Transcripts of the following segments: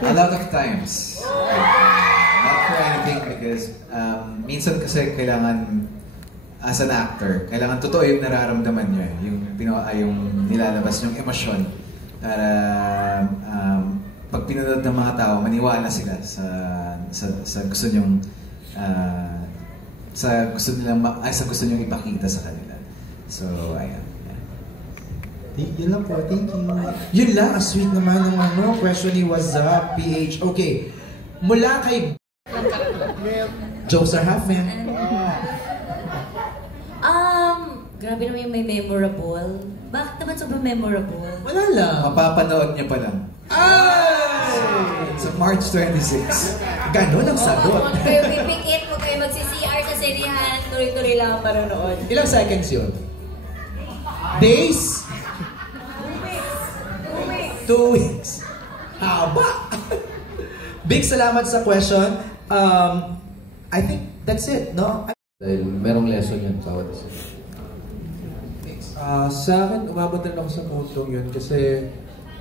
A lot of times. Not for anything because minsan kasi kailangan as an actor, kailangan totoo yung nararamdaman niya, yung nilalabas yung emosyon para pag pinanood ng mga tao, maniwala sila sa gusto niyong sa gusto niyong ipakita sa kanila. So, ayan. Yun lang po, thank you. Yun lang, ang sweet naman ng question ni What's Up, PH. Okay, mula kay Jokes are half, man. Grabe naman yung may memorable. Bakit naman sobrang memorable? Wala lang. Mapapanood niya pa lang. Ay! Sa March 26. Ganon ang sagot. Huwag kayo pipikit, huwag kayo magsi-CR sa serihan. Tuloy-tuloy lang ang paronood. Ilang seconds yun? Days? 2 weeks. Haba! Big salamat sa question. I think that's it, no? Dahil merong lesson yun bawat isa. Sa akin, umabot rin ako sa puntong yun kasi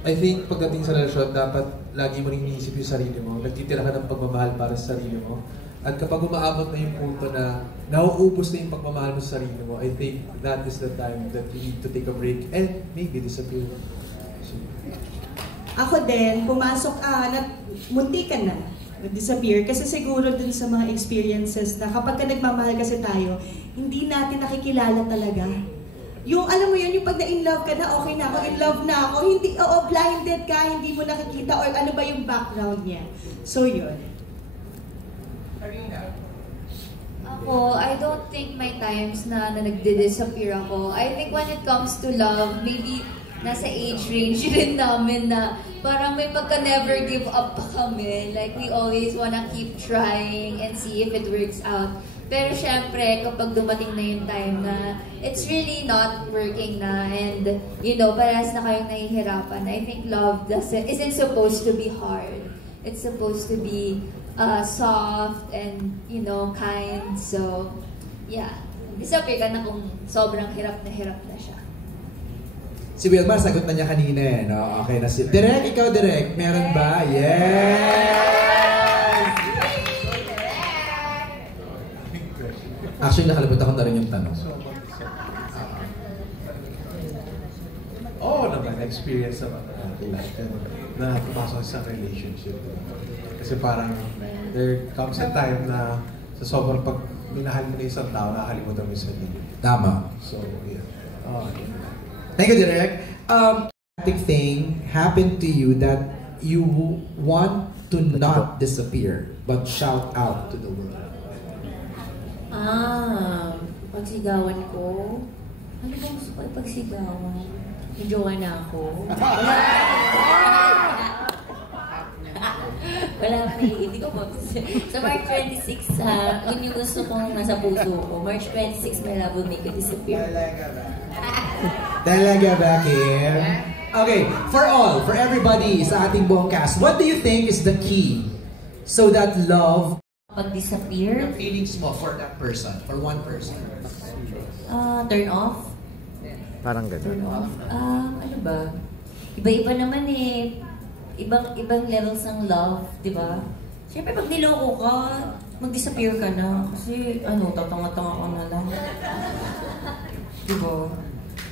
I think pagdating sa relasyon, dapat lagi mo rin iniisip yung sarili mo. Nagtitira ka ng pagmamahal para sa sarili mo. At kapag umaabot na yung punto na nauubos na yung pagmamahal mo sa sarili mo, I think that is the time that you need to take a break and maybe disappear. Ako din, pumasok, munti ka na, disappear. Kasi siguro dun sa mga experiences na kapag ka nagmamahal kasi tayo, hindi natin nakikilala talaga. Yung, alam mo yun, yung pag na-in love ka na, okay na ako, in love na ako, hindi, blinded ka, hindi mo nakikita, or ano ba yung background niya. So, yun. Ako, I don't think may times na nagdi-disappear ako. I think when it comes to love, maybe nasa age range rin namin na parang may pagka-never give up pa kami. Like, we always wanna keep trying and see if it works out. Pero syempre, kapag dumating na yung time na it's really not working na and, you know, parehas na kayong nahihirapan, I think love isn't supposed to be hard. It's supposed to be soft and, you know, kind. So, yeah. Disappear ka na kung sobrang hirap na siya. Si Wilmar, sagot na niya kanina eh. No? Okay na si Direk, ikaw Direk, meron ba? Yes! Actually, nakalimutan ko na rin yung tanong. Oo naman, experience naman na pumasok sa relationship. Kasi parang there comes a time na sa sobrang pag minahal mo na isang tao, nakakalimutan mo yung sarili. Tama. So, yeah. Thank you, Direk. Thing happened to you that you want to not disappear, but shout out to the world. Pagsigawan ko. Ano ba gusto ko ipagsigawan? Medyo na ako. Wala pa hindi ko po. Sa March 26, yun yung gusto kong nasa puso ko. March 26, my love will make it disappear. Talaga ba, Kim? Okay, for everybody sa ating buong cast, what do you think is the key so that love pag-disappear? The feelings mo for that person, for one person. Turn off? Parang gano'n. Turn off? Ano ba? Iba-iba naman eh. Ibang levels ng love, di ba? Siyempre, pag niloko ka, mag-disappear ka na. Kasi, tatanga-tanga ka na lang. Di ba?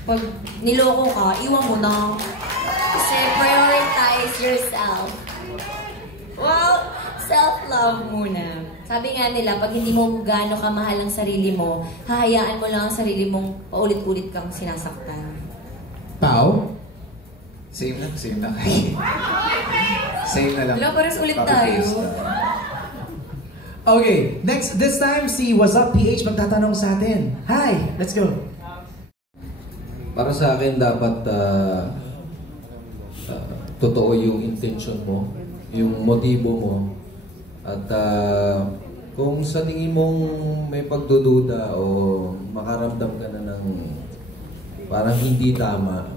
Pag niloko ka, iwan mo na. Kasi prioritize yourself. Well, self-love muna. Sabi nga nila, pag hindi mo gaano kamahal ang sarili mo, hahayaan mo lang ang sarili mong paulit-ulit kang sinasaktan. Pao? Same lang kayo. Same na lang. Wala, parang ulit tayo. Okay, this time si What's Up PH magtatanong sa atin. Hi, let's go. Para sa akin, dapat totoo yung intention mo, yung motibo mo. At kung sa tingin mong may pagdududa o makaramdam ka na ng parang hindi tama,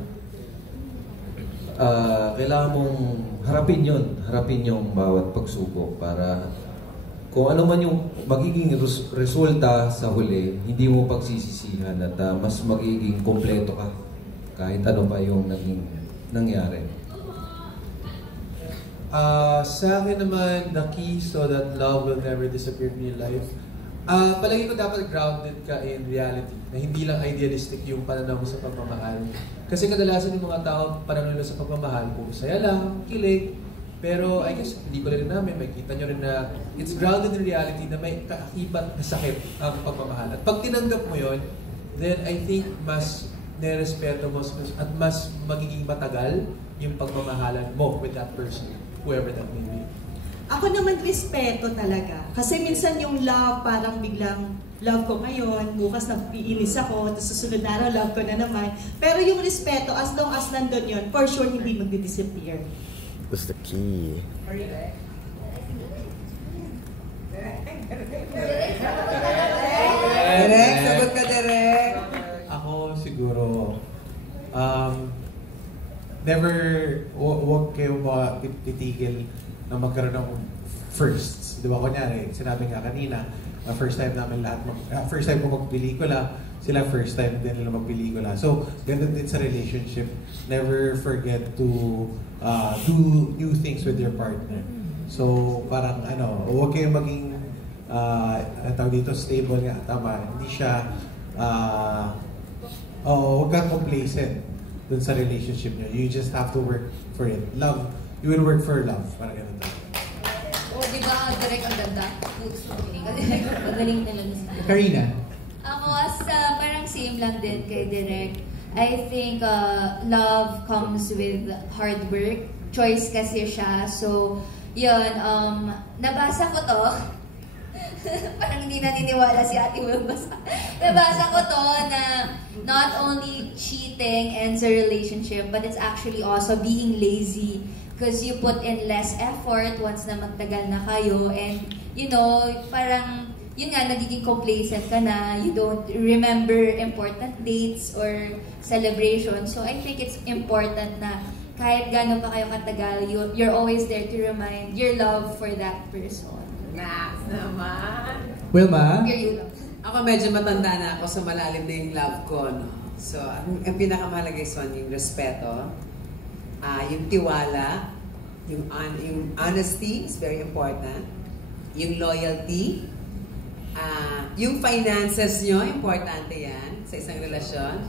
kailangan mong harapin yun. Harapin yung bawat pagsubok para kung ano man yung magiging resulta sa huli, hindi mo pagsisisihan at mas magiging kompleto ka kahit ano pa yung nangyari. Sa akin naman, the key so that love will never disappear in your life. Palagi ko dapat grounded ka in reality, na hindi lang idealistic yung pananaw mo sa pagmamahal. Kasi kadalasan yung mga tao, pananaw nila sa pagmamahal, puro saya lang, kilig. Pero I guess, hindi ko rin namin, makikita nyo rin na it's grounded in reality na may kaakibat na sakit ang pagmamahal. At pag tinanggap mo yon, then I think mas nerespeto mo at mas magiging matagal yung pagmamahalan mo with that person, whoever that may be. Ako naman respeto talaga. Kasi minsan yung love, parang biglang love ko ngayon, bukas nag-iinis ako, tapos susunod na araw, love ko na naman. Pero yung respeto, as long as nandun yun, for sure hindi magdi-disappear. What's the key? Direk, sagot ka, Direk. Ako siguro, never, huwag kayo titigil na magkaroon ng firsts. Di ba, kunyari, sinabi nga kanina, first time namin lahat, first time ko magpelikula, sila first time din nila magpelikula. So, ganun din sa relationship. Never forget to do new things with your partner. So, parang huwag kayong maging, tawag dito, stable nga, tama. Hindi siya, huwag kang complacent dun sa relationship niyo. You just have to work for it. Love, you will work for love. Parang ganun tayo. Di ba, direct ang ganda? Magaling talaga siya. Karina. Ako, parang same lang din kay Direk. I think love comes with hard work. Choice kasi siya. So, yun, nabasa ko to. Parang hindi naniniwala si Ate Will basa. Nabasa ko to na not only cheating ends a relationship, but it's actually also being lazy. Because you put in less effort once na magtagal na kayo. And, you know, parang, yun nga, nagiging complacent ka na. You don't remember important dates or celebrations. So, I think it's important na kahit gano'n pa kayo katagal, you're always there to remind your love for that person. Nax naman. Wilma? Ako medyo matanda na ako, so malalim na yung love ko. No? So, ang pinakamahalaga is yung respeto. Yung tiwala, yung honesty is very important. Yung loyalty, yung finances nyo, importante yan sa isang relasyon.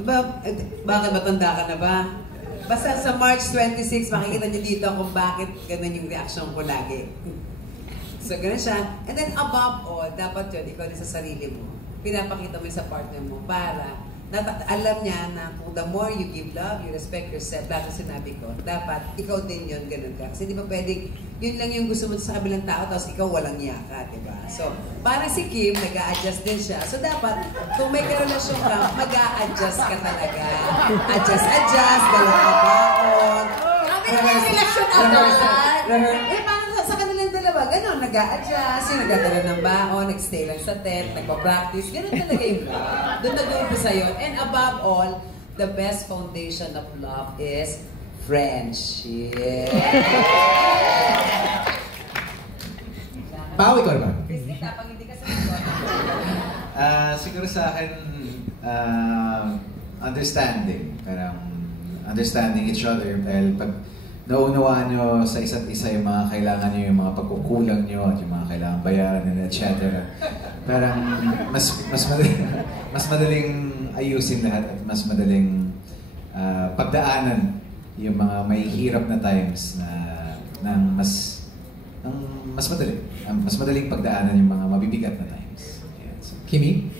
Bakit matanda ka na ba? Basta sa March 26, makikita nyo dito kung bakit ganun yung reaction ko lagi. So, ganun siya. And then, above all, dapat yun, ikaw din sa sarili mo. Pinapakita mo sa partner mo para alam niya na kung the more you give love, you respect yourself, lahat ng sinabi ko, dapat ikaw din yun, ganun ka. Kasi di ba pwedeng, yun lang yung gusto mo sa kabilang tao, tapos ikaw walang yaka, di ba? So, parang si Kim, nag-a-adjust din siya. So, dapat, kung may karelasyon ka, mag-a-adjust ka talaga. Adjust, dala ka baon. Kami na yung relasyon agad. Sa kanilang dalawa, gano'n, nag-a-adjust, yung nagdadala ng baon, nag-stay lang sa tent, nagpa-practice, gano'n talaga yung love. Doon nag-uumpisa yun. And above all, the best foundation of love is friendship. Pao, ikaw naman. Pag hindi ka sa siguro sa akin, understanding. Parang understanding each other. Dahil pag naunawaan nyo sa isa't isa yung mga kailangan nyo, yung mga pagkukulang nyo, at yung mga kailangan bayaran, etc. Parang mas madaling ayusin lahat at mas madaling pagdaanan yung mga may hirap na times na mas madaling pagdaanan yung mga mabibigat na times. Yeah, so. Kimi?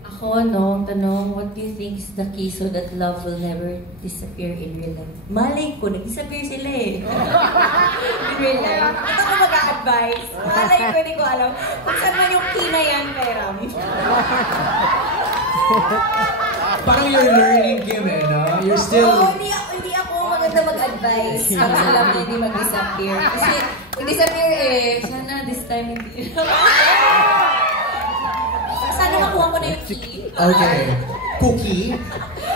Ako, tanong, what do you think is the key so that love will never disappear in real life? Malay ko, nag-disappear sila eh. In real life. Ito ko mag-a-advise. Malay ko, hindi ko alam. Kung saan man yung key na yan, kay Ram. Parang you're learning, Kim, eh, no? You're still... Oo, hindi ako maganda mag-advise. Ang alam na hindi mag-disappear. Kasi, mag-disappear eh. Sana this time hindi. Sana makuha ko na yung key. Okay. Cookie?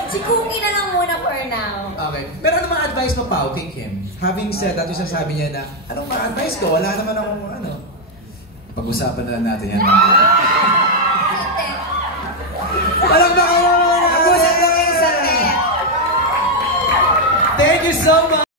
Si Cookie na lang muna for now. Okay. Pero ano mga advice mo, Pao, kay Kim? Having said that, yung sasabi niya na, anong mga advice ko? Wala naman akong ano. Pag-usapan na lang natin yan. Walang baka! Thank you so much!